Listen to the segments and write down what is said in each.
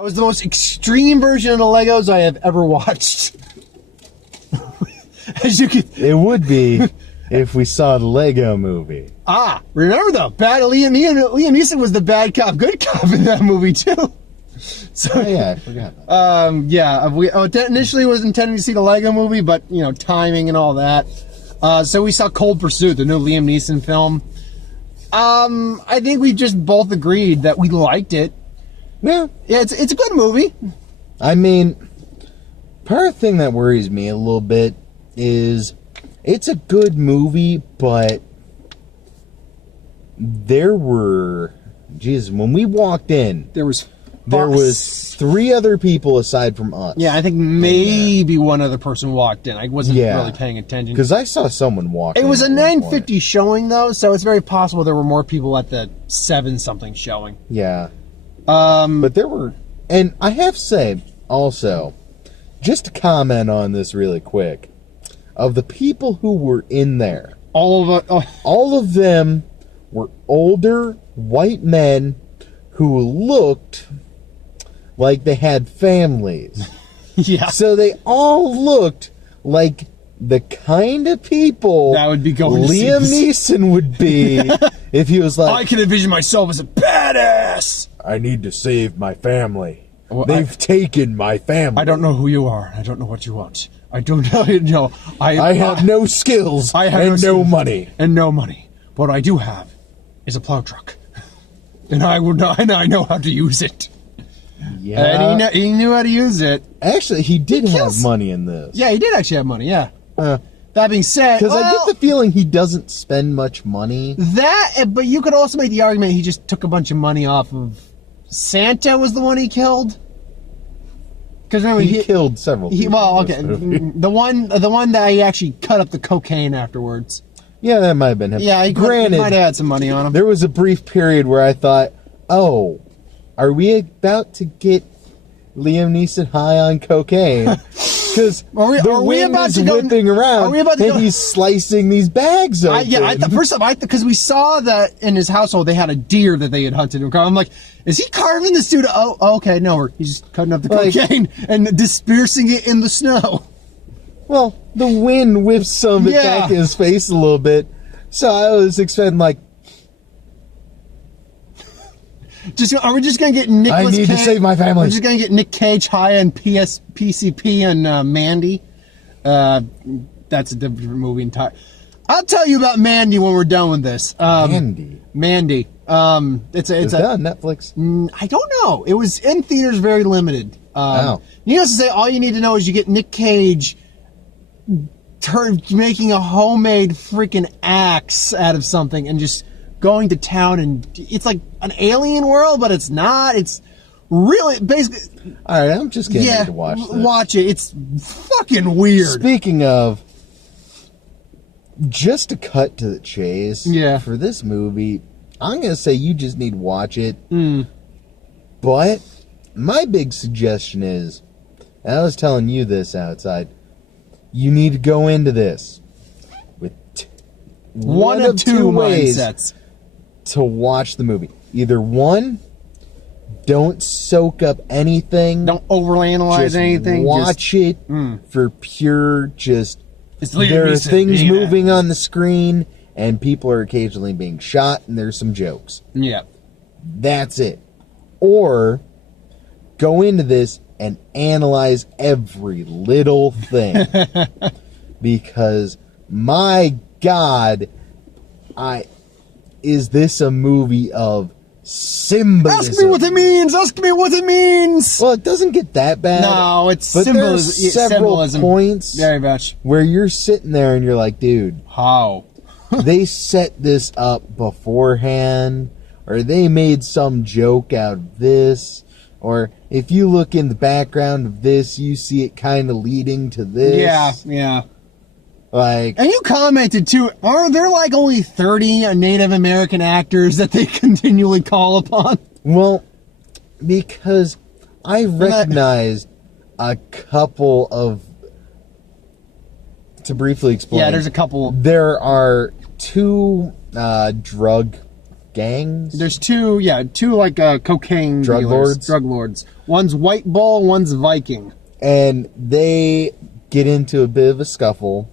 That was the most extreme version of the Legos I have ever watched. As you can... It would be if we saw the Lego movie. Remember though, Liam Neeson was the bad cop, good cop in that movie too. So I forgot that. we initially was intending to see the Lego movie, but you know, timing and all that. So we saw Cold Pursuit, the new Liam Neeson film. I think we just both agreed that we liked it. Yeah, it's a good movie. I mean, part of the thing that worries me a little bit is it's a good movie, but there were, when we walked in, there was 3 other people aside from us. Yeah, I think maybe one other person walked in. I wasn't really paying attention. Because I saw someone walk in. It was a 9:50 showing, though, so it's very possible there were more people at the 7-something showing. Yeah. But there were... And I have to say, also, just to comment on this really quick, of the people who were in there, all of them were older white men who looked like they had families. Yeah. So they all looked like the kind of people that would be going Liam Neeson would be if he was like, I can envision myself as a badass. I need to save my family. Well, they've taken my family. I don't know who you are. I don't know what you want. I don't know. I have no skills. I have no money. And no money. What I do have is a plow truck. And I know how to use it. Yeah. And he knew how to use it. Actually, he did have money in this. Yeah, he did actually have money, yeah. That being said... Because I get the feeling he doesn't spend much money. But you could also make the argument he just took a bunch of money off of... Santa was the one he killed? Because remember, he killed several people. The one that he actually cut up the cocaine afterwards. Yeah, that might have been him. Yeah, he might have had some money on him. There was a brief period where I thought, oh, are we about to get Liam Neeson high on cocaine? Because the wind is whipping around and he's slicing these bags open. First off, because we saw that in his household they had a deer that they had hunted. I'm like, is he carving this dude? Oh, okay, no, he's just cutting up the cocaine and dispersing it in the snow. Well, the wind whips some of it back in his face a little bit. So I was expecting, like... Are we just going to get Nicolas Cage? I need to save my family. We're just going to get Nick Cage high on PCP and Mandy. That's a different movie entirely. I'll tell you about Mandy when we're done with this. Mandy? Mandy. Is that on Netflix? I don't know. It was in theaters, very limited. Needless to say, all you need to know is you get Nick Cage making a homemade freaking axe out of something and just going to town, and it's like an alien world, but it's not. It's really basically... All right, I'm just getting ready to watch this. Watch it. It's fucking weird. Speaking of, just to cut to the chase, for this movie, I'm going to say you just need to watch it. But my big suggestion is, and I was telling you this outside, you need to go into this with one of two ways mindsets to watch the movie. Either one, don't soak up anything. Don't overanalyze anything. Watch it for pure there are things moving on the screen and people are occasionally being shot and there's some jokes. Yeah. That's it. Or go into this and analyze every little thing. Because, my God, is this a movie of symbolism? Ask me what it means! Ask me what it means! Well, it doesn't get that bad. No, it's but symbolism. There's several points very much where you're sitting there and you're like, dude, how? They set this up beforehand, or they made some joke out of this, or if you look in the background of this, you see it kind of leading to this. Yeah. Like, and you commented too, are there like only 30 Native American actors that they continually call upon? Well, because I recognized a couple of, to briefly explain. Yeah, there's a couple. There are two drug gangs. There's two like cocaine drug dealers, drug lords. One's White Bull, one's Viking, and they get into a bit of a scuffle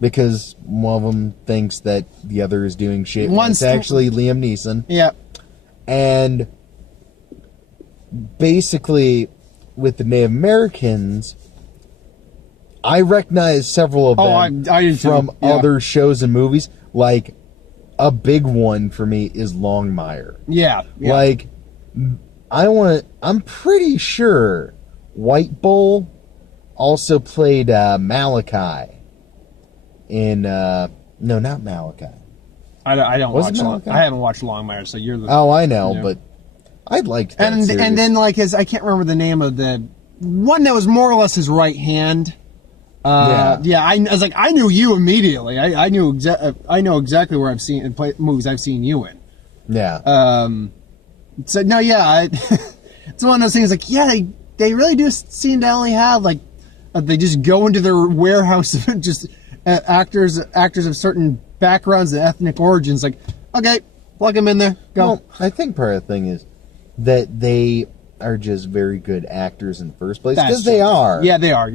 because one of them thinks that the other is doing shit. It's actually Liam Neeson. Yeah, and basically, with the Native Americans, I recognize several of them from other shows and movies. Like, a big one for me is Longmire. Yeah. Like, I'm pretty sure White Bull also played Malachi in, no, not Malachi. I don't watch I haven't watched Longmire, so you're the... Oh, I know, but I liked that series. And then, like, I can't remember the name of the one that was more or less his right hand. I was like, I knew you immediately. I know exactly where I've seen movies I've seen you in. Yeah. So no, yeah, it's one of those things. Like, yeah, they really do seem to only have like they just go into their warehouse of just actors of certain backgrounds and ethnic origins. Like, okay, plug them in there. Go. Well, I think part of the thing is that they are just very good actors in the first place, because they are. Yeah, they are.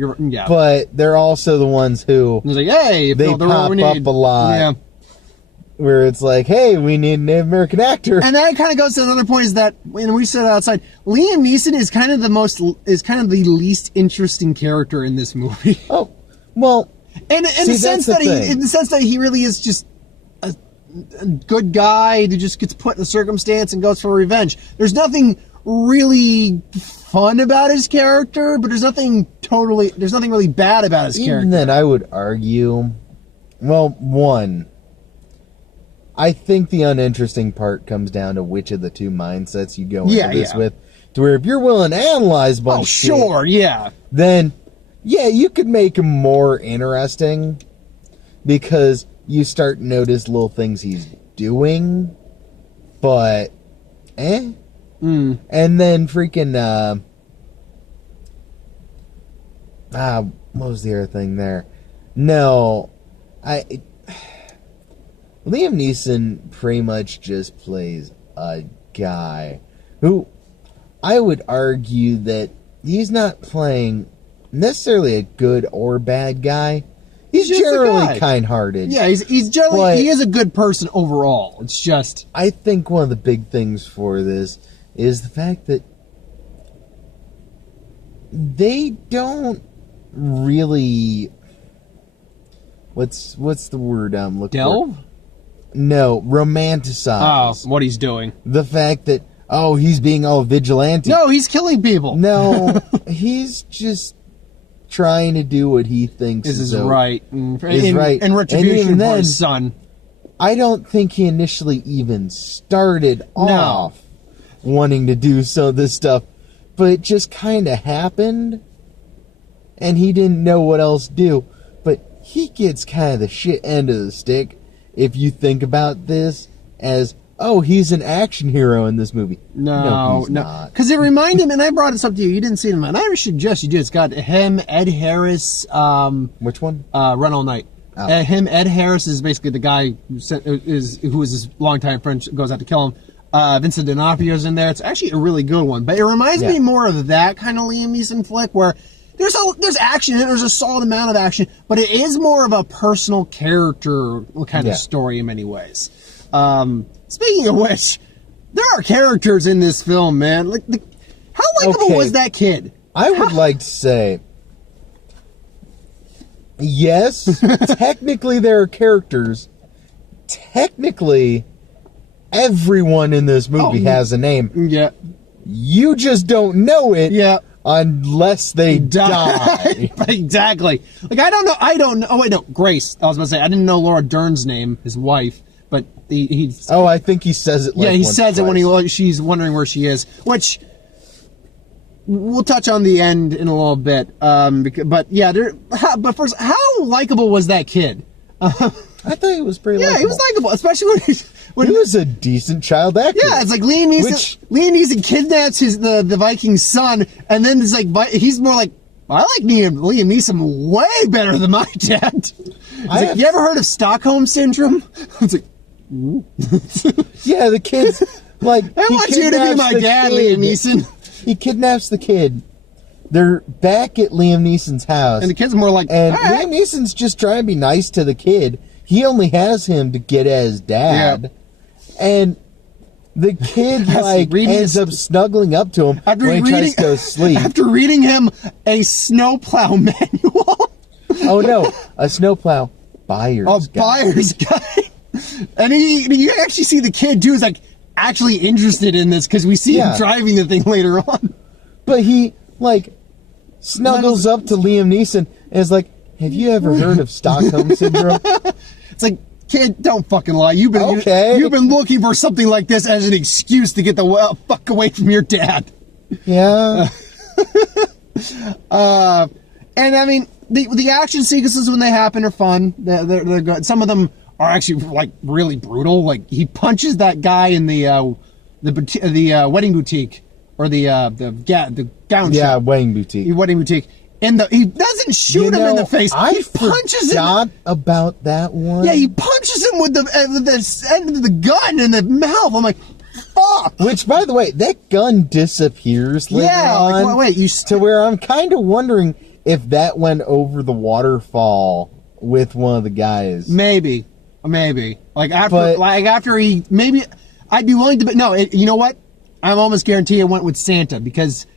But they're also the ones who like, hey, they pop up a lot. Yeah. Where it's like, hey, we need an American actor. And that kind of goes to another point, is that when we said outside, Liam Neeson is kind of the least interesting character in this movie. Oh, well, in the sense that he really is just a good guy who just gets put in a circumstance and goes for revenge. There's nothing really fun about his character, but there's nothing really bad about his character. Even then, I would argue, well, one, I think the uninteresting part comes down to which of the two mindsets you go into this with. To where if you're willing to analyze a bunch of shit, then you could make him more interesting, because you start to notice little things he's doing, but And then freaking what was the other thing there? No, Liam Neeson pretty much just plays a guy who I would argue that he's not playing necessarily a good or bad guy. He's generally kind-hearted. Yeah, he's generally, he is a good person overall. It's just, I think one of the big things for this is the fact that they don't really, what's the word I'm looking for? No, romanticize. Oh, what he's doing. The fact that, he's being all vigilante. No, he's killing people. No, he's just trying to do what he thinks is right. right. And retribution for his son. I don't think he initially even started off wanting to do some of this stuff, but it just kind of happened, and he didn't know what else to do. But he gets kind of the shit end of the stick if you think about this as, he's an action hero in this movie. No, he's not. Because it reminded him, and I brought this up to you, you didn't see it, and I would suggest you do. It's got him, Ed Harris. Which one? Run All Night. Ed Harris is basically the guy who was his longtime friend, goes out to kill him. Vincent D'Onofrio's in there. It's actually a really good one, but it reminds me more of that kind of Liam Neeson flick where there's action in it. There's a solid amount of action, but it is more of a personal character kind of story in many ways. Speaking of which, there are characters in this film, man. Like, how likable was that kid? I would like to say, yes, technically there are characters. Technically, everyone in this movie has a name. Yeah. You just don't know it. Yeah. Unless they die. Exactly. Like, I don't know. Oh, wait, no. Grace. I was about to say, I didn't know Laura Dern's name, his wife. But he's... Oh, I think he says it he says it when she's wondering where she is. Which, we'll touch on the end in a little bit. But yeah, but first, how likable was that kid? I thought he was pretty likable. Yeah, he was likable, especially when he was a decent child actor. Yeah, it's like Liam Neeson kidnaps the Viking's son, and then it's like he's more like, I like Liam Neeson way better than my dad. It's like, you ever heard of Stockholm Syndrome? It's like, Yeah, the kid's like, I want you to be my dad, Liam Neeson. He kidnaps the kid. They're back at Liam Neeson's house. And the kid's more like, and Liam Neeson's just trying to be nice to the kid. He only has him to get at his dad. Yeah. And the kid, like, ends up snuggling up to him when he tries to go sleep. After reading him a snowplow manual. Oh, no. A snowplow buyer's guide. Buyer's guide. And you actually see the kid, too, is, like, actually interested in this because we see him driving the thing later on. But he, like, snuggles up to Liam Neeson and is like, have you ever heard of Stockholm Syndrome? It's like, kid, don't fucking lie. You've been looking for something like this as an excuse to get the fuck away from your dad. Yeah. And I mean, the action sequences when they happen are fun. They're good. Some of them are actually like really brutal. Like he punches that guy in the wedding boutique or the gown shop. Yeah, wedding boutique. The wedding boutique. He doesn't shoot him in the face. He punches him. About that one. Yeah, he punches him with the end of the gun in the mouth. I'm like, fuck. Which, by the way, that gun disappears later on. Like, wait, to where I'm kind of wondering if that went over the waterfall with one of the guys. Maybe. Like after he maybe I'd be willing to. No, you know what? I'm almost guarantee it went with Santa because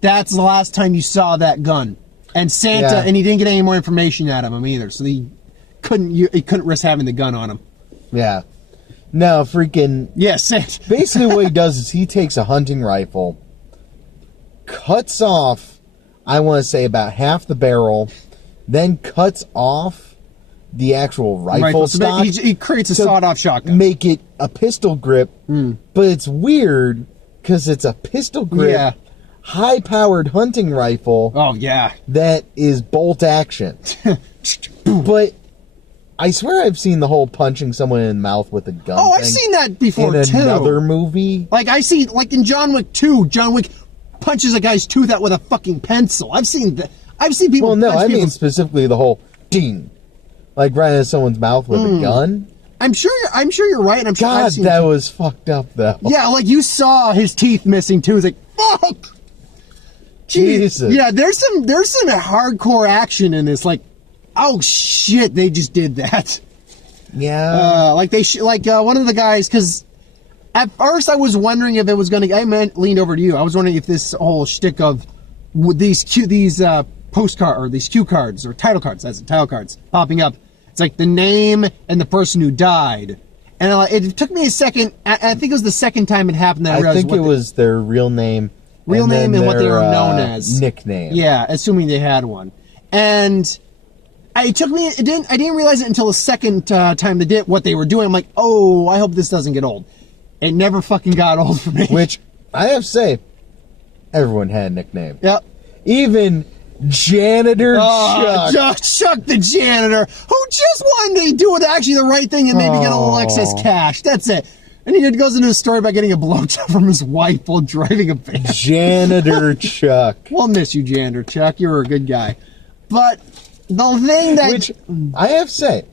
that's the last time you saw that gun. And Santa, and he didn't get any more information out of him either, so he couldn't risk having the gun on him. Yeah. No, freaking... Yeah, Santa. Basically what he does is he takes a hunting rifle, cuts off, I want to say about half the barrel, then cuts off the actual rifle stock. He creates a sawed-off shotgun. Make it a pistol grip, but it's weird because it's a pistol grip, high-powered hunting rifle. Oh, yeah. That is bolt action. But I swear I've seen the whole punching someone in the mouth with a gun thing. I've seen that before, in another movie. Like, like in John Wick 2, John Wick punches a guy's tooth out with a fucking pencil. I've seen people... Well, no, I mean specifically the whole ding. Like right in someone's mouth with a gun. I'm sure you're right. And God, that was fucked up, though. Yeah, like you saw his teeth missing, too. It's like, fuck! Jesus. Yeah, there's some hardcore action in this. Like, oh shit, they just did that. Yeah. Like one of the guys, because at first I was wondering if it was going to. Leaned over to you. I was wondering if this whole shtick of these postcard or these cue cards or title cards, that's the title cards popping up. It's like the name and the person who died. And it took me a second. I think it was the second time it happened that I realized. I think it was their real name. And what they were known as. Nickname. Yeah, assuming they had one. And I didn't realize it until the second time they did what they were doing. I'm like, oh, I hope this doesn't get old. It never fucking got old for me. Which, I have to say, everyone had a nickname. Yep. Even Janitor Chuck. Chuck the janitor, who just wanted to do actually the right thing and maybe get a little excess cash. That's it. And he goes into a story about getting a blowjob from his wife while driving a van. Janitor Chuck. We'll miss you, Janitor Chuck. You were a good guy. But the thing that... Which, I have to say,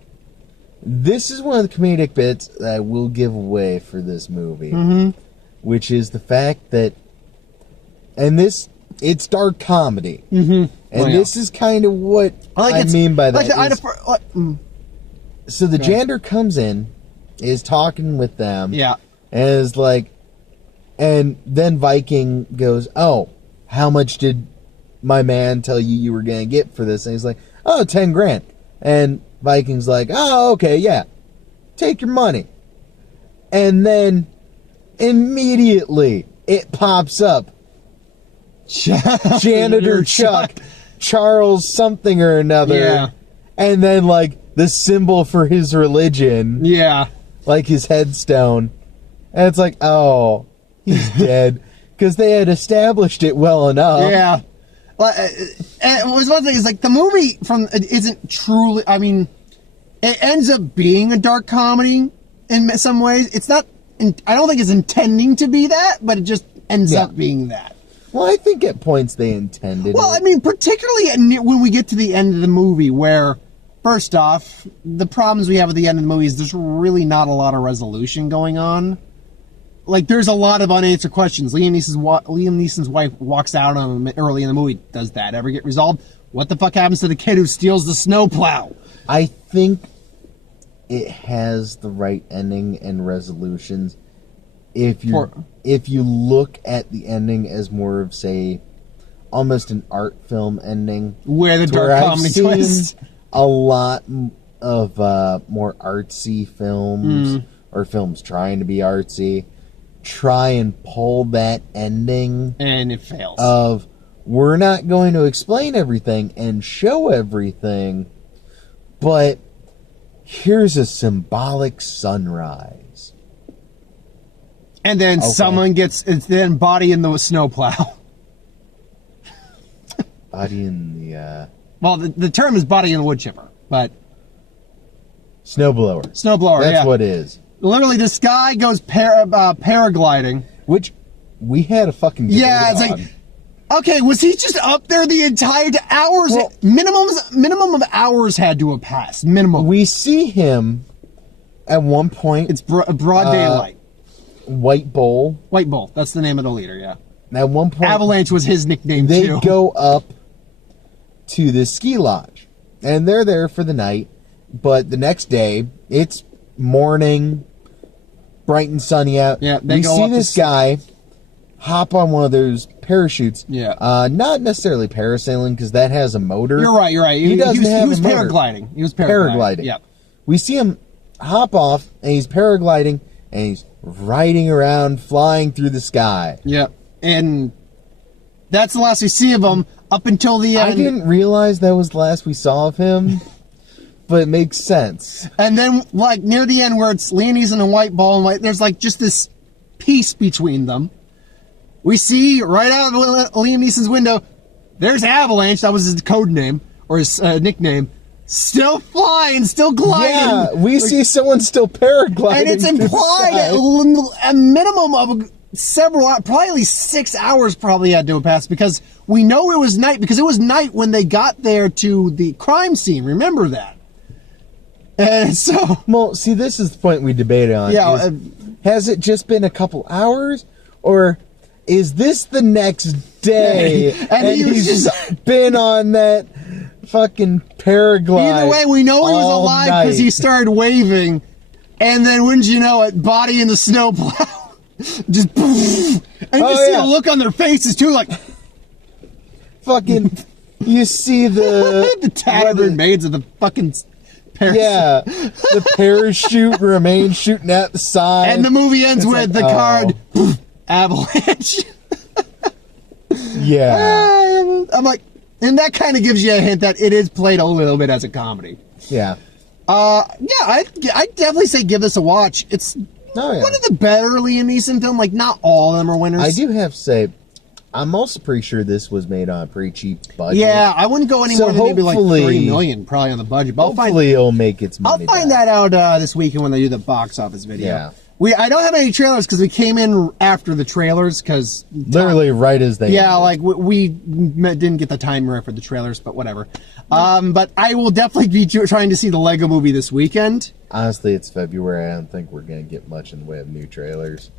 this is one of the comedic bits that I will give away for this movie. Mm-hmm. Which is the fact that... And it's dark comedy. Mm-hmm. And this is kind of what I mean by that. So the janitor comes in, is talking with them. Yeah. And is like, and then Viking goes, oh, how much did my man tell you were going to get for this? And he's like, oh, 10 grand. And Viking's like, oh, okay, yeah. Take your money. And then immediately it pops up. Janitor Chuck, Charles something or another. Yeah. And then like the symbol for his religion. Yeah. Like his headstone. And it's like, oh, he's dead. Because they had established it well enough. Yeah. And it was one thing, is like the movie isn't truly, I mean, it ends up being a dark comedy in some ways. It's not, I don't think it's intending to be that, but it just ends up being that. Well, I think at points they intended it. I mean, particularly when we get to the end of the movie where first off, the problems we have at the end of the movie is there's really not a lot of resolution going on. Like, there's a lot of unanswered questions. Liam Neeson's wife walks out on him early in the movie. Does that ever get resolved? What the fuck happens to the kid who steals the snowplow? I think it has the right ending and resolutions. If you look at the ending as more of, say, almost an art film ending, where the dark comedy twist. A lot of more artsy films or films trying to be artsy try and pull that ending, and it fails. Of we're not going to explain everything and show everything, but here's a symbolic sunrise. And then someone gets then body in the snowplow. Body in the well, the term is body in the wood chipper, but snowblower. That's what it is. Literally, this guy goes paragliding, which we had a fucking debate it's on. like, okay, was he just up there the entire hours? Well, minimum of hours had to have passed. Minimum. We see him at one point. It's broad daylight. White Bull. That's the name of the leader. Yeah. At one point, Avalanche was his nickname they too. They go up to the ski lodge, and they're there for the night. But the next day, it's morning, bright and sunny out. Yeah, we see this guy hop on one of those parachutes. Yeah. Not necessarily parasailing, because that has a motor. You're right. He was paragliding. He was paragliding. Yeah. We see him hop off, and he's paragliding, and he's riding around, flying through the sky. Yeah. And that's the last we see of him up until the end. I didn't realize that was the last we saw of him. But it makes sense. And then, like, near the end where it's Liam Neeson and White Ball, and there's, like, just this peace between them. We see right out of Liam Neeson's window, there's Avalanche, that was his code name, or his nickname, still flying, still gliding. Yeah, we see someone still paragliding. And it's implied a minimum of several hours, probably at least 6 hours probably had to have passed, because we know it was night, because it was night when they got there to the crime scene. Remember that. And so, well, see, this is the point we debated on. Yeah, has it just been a couple hours, or is this the next day? and he's just been on that fucking paraglide. Either way, we know he was alive because he started waving, and then wouldn't you know it, body in the snowplow, just, and you see the look on their faces too, like fucking. You see the tattered maids of the fucking. Yeah, the parachute remains shooting at the side. And the movie ends with the card, Avalanche. Yeah. I'm like, and that kind of gives you a hint that it is played a little bit as a comedy. Yeah. I'd definitely say give this a watch. It's one of the better Liam Neeson film. Like, not all of them are winners. I do have to say, I'm also pretty sure this was made on a pretty cheap budget. Yeah, I wouldn't go any more than maybe like $3 million probably on the budget. But hopefully it'll make its money I'll find that out this weekend when they do the box office video. Yeah. I don't have any trailers because we came in after the trailers because... Literally right as they ended. Like we didn't get the time right for the trailers, but whatever. But I will definitely be trying to see the Lego movie this weekend. Honestly, it's February. I don't think we're going to get much in the way of new trailers.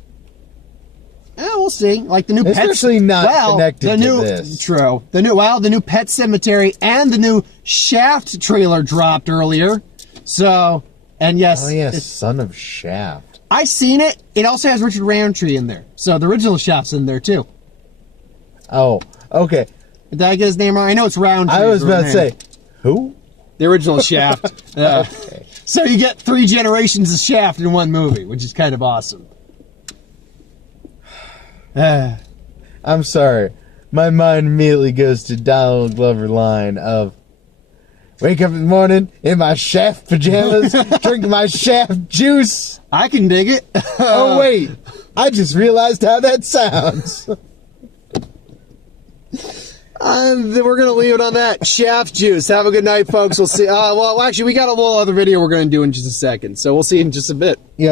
We'll see. Like the new Especially connected to this. True. The new Pet Sematary and the new Shaft trailer dropped earlier. So, and yes. Oh, yeah, Son of Shaft. I seen it. It also has Richard Roundtree in there. So the original Shaft's in there too. Oh, okay. Did I get his name wrong? I know it's Roundtree. I was about to say, who? The original Shaft. Okay. So you get 3 generations of Shaft in one movie, which is kind of awesome. I'm sorry. My mind immediately goes to Donald Glover line of wake up in the morning in my Shaft pajamas, drink my Shaft juice. I can dig it. Oh, wait. I just realized how that sounds. We're going to leave it on that. Shaft juice. Have a good night, folks. We'll see. Well, actually, we got a little other video we're going to do in just a second. So we'll see you in just a bit. Yeah.